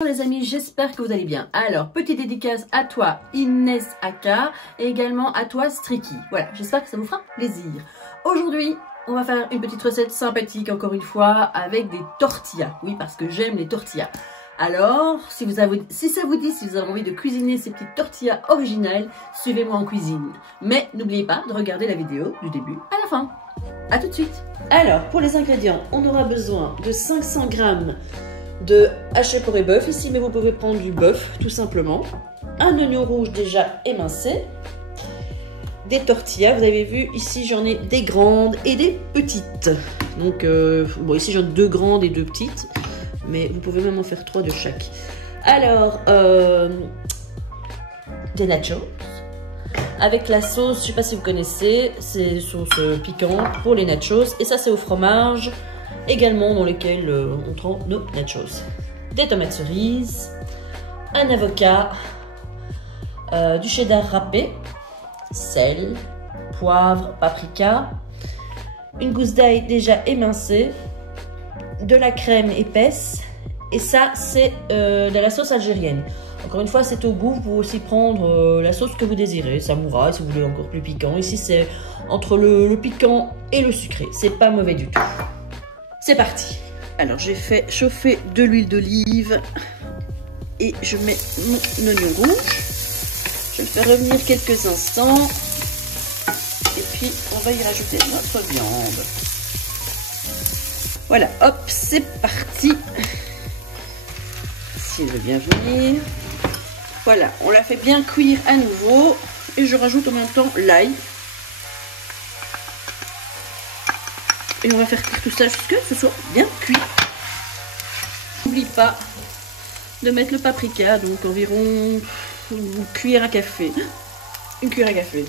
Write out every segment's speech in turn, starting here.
Bonjour les amis, j'espère que vous allez bien. Alors, petite dédicace à toi Inès Aka et également à toi Striki. Voilà, j'espère que ça vous fera plaisir. Aujourd'hui, on va faire une petite recette sympathique encore une fois avec des tortillas. Oui, parce que j'aime les tortillas. Alors, si ça vous dit, si vous avez envie de cuisiner ces petites tortillas originales, suivez-moi en cuisine. Mais n'oubliez pas de regarder la vidéo du début à la fin. A tout de suite. Alors, pour les ingrédients, on aura besoin de 500 g de haché porc et bœuf ici, mais vous pouvez prendre du bœuf tout simplement. Un oignon rouge déjà émincé. Des tortillas, vous avez vu ici j'en ai des grandes et des petites. Donc bon, ici j'en ai 2 grandes et 2 petites, mais vous pouvez même en faire 3 de chaque. Alors des nachos avec la sauce, je sais pas si vous connaissez, c'est sauce piquante pour les nachos, et ça c'est au fromage également dans lesquels on trempe nos nachos. Des tomates cerises, un avocat, du cheddar râpé, sel, poivre, paprika, une gousse d'ail déjà émincée, de la crème épaisse, et ça c'est de la sauce algérienne. Encore une fois, c'est au goût, vous pouvez aussi prendre la sauce que vous désirez, samouraï si vous voulez encore plus piquant. Ici c'est entre le piquant et le sucré, c'est pas mauvais du tout. C'est parti. Alors j'ai fait chauffer de l'huile d'olive et je mets mon oignon rouge. Je le fais revenir quelques instants et puis on va y rajouter notre viande. Voilà, hop, c'est parti. S'il veut bien venir. Voilà, on la fait bien cuire à nouveau et je rajoute en même temps l'ail. Et on va faire cuire tout ça jusqu'à ce que ce soit bien cuit. N'oublie pas de mettre le paprika, donc environ une cuillère à café. Une cuillère à café.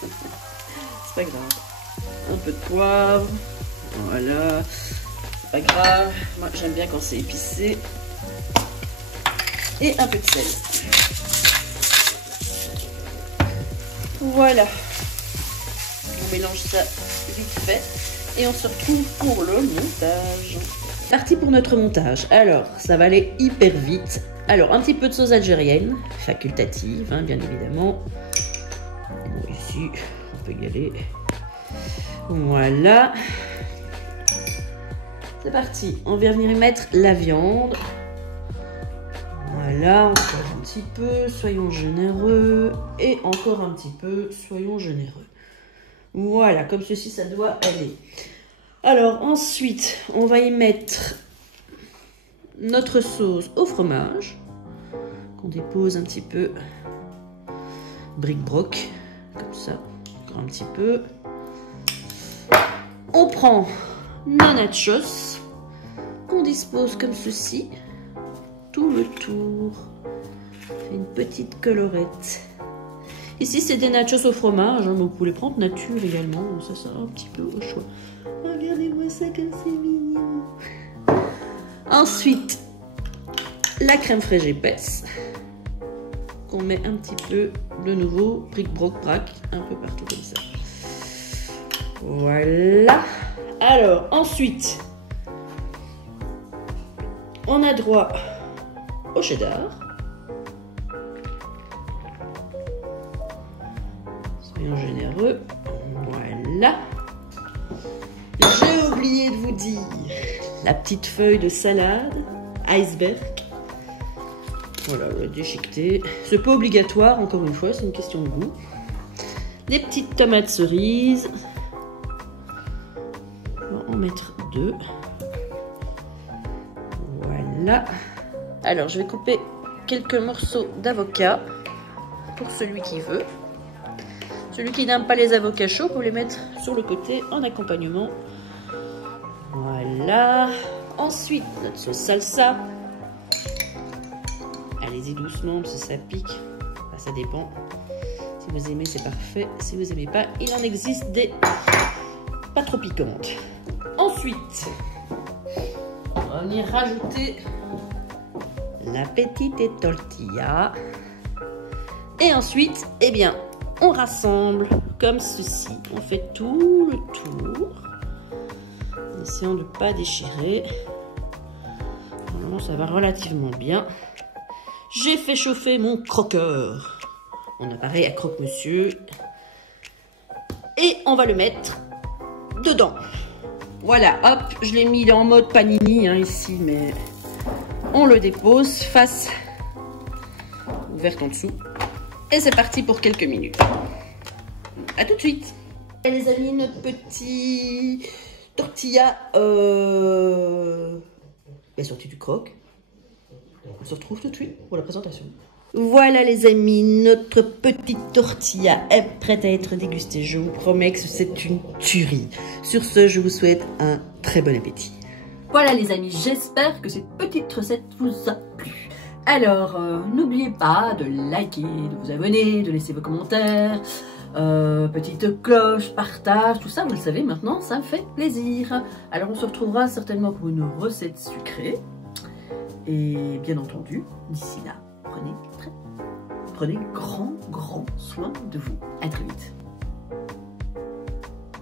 C'est pas grave. Un peu de poivre. Voilà. C'est pas grave. Moi j'aime bien quand c'est épicé. Et un peu de sel. Voilà. On mélange ça vite fait. Et on se retrouve pour le montage. Parti pour notre montage. Alors, ça va aller hyper vite. Alors, un petit peu de sauce algérienne, facultative, hein, bien évidemment. Bon, ici, on peut y aller. Voilà. C'est parti. On va venir y mettre la viande. Voilà, encore un petit peu, soyons généreux. Et encore un petit peu, soyons généreux. Voilà, comme ceci, ça doit aller. Alors, ensuite, on va y mettre notre sauce au fromage, qu'on dépose un petit peu bric-broc, comme ça, encore un petit peu. On prend nos nachos, qu'on dispose comme ceci, tout le tour. On fait une petite colorette. Ici, c'est des nachos au fromage, hein, mais vous pouvez les prendre nature également. Ça un petit peu au choix. Regardez-moi ça comme c'est mignon. Ensuite, la crème fraîche épaisse, qu'on met un petit peu de nouveau, bric-broc-brac, un peu partout comme ça. Voilà. Alors, ensuite, on a droit au cheddar. Soyons généreux. Voilà. J'ai oublié de vous dire la petite feuille de salade iceberg. Voilà, on va déchiqueter. C'est pas obligatoire, encore une fois, c'est une question de goût. Des petites tomates cerises. On va en mettre 2. Voilà. Alors, je vais couper quelques morceaux d'avocat pour celui qui veut. Celui qui n'aime pas les avocats chauds, vous les mettre sur le côté en accompagnement. Voilà. Ensuite, notre sauce salsa. Allez-y doucement, parce que ça pique. Enfin, ça dépend. Si vous aimez, c'est parfait. Si vous n'aimez pas, il en existe des pas trop piquantes. Ensuite, on va venir rajouter la petite tortilla. Et ensuite, eh bien, on rassemble comme ceci. On fait tout le tour. En essayant de ne pas déchirer. l'instant, ça va relativement bien. J'ai fait chauffer mon croqueur. Mon appareil à croque-monsieur. Et on va le mettre dedans. Voilà, hop, je l'ai mis en mode panini hein, ici, mais on le dépose face ouverte en dessous. Et c'est parti pour quelques minutes. A tout de suite. Et les amis, notre petit tortilla est sorti du croque. On se retrouve tout de suite pour la présentation. Voilà les amis, notre petite tortilla est prête à être dégustée. Je vous promets que c'est une tuerie. Sur ce, je vous souhaite un très bon appétit. Voilà les amis, j'espère que cette petite recette vous a plu. Alors, n'oubliez pas de liker, de vous abonner, de laisser vos commentaires, petite cloche, partage, tout ça, vous le savez maintenant, ça me fait plaisir. Alors on se retrouvera certainement pour une recette sucrée. Et bien entendu, d'ici là, prenez grand soin de vous. À très vite.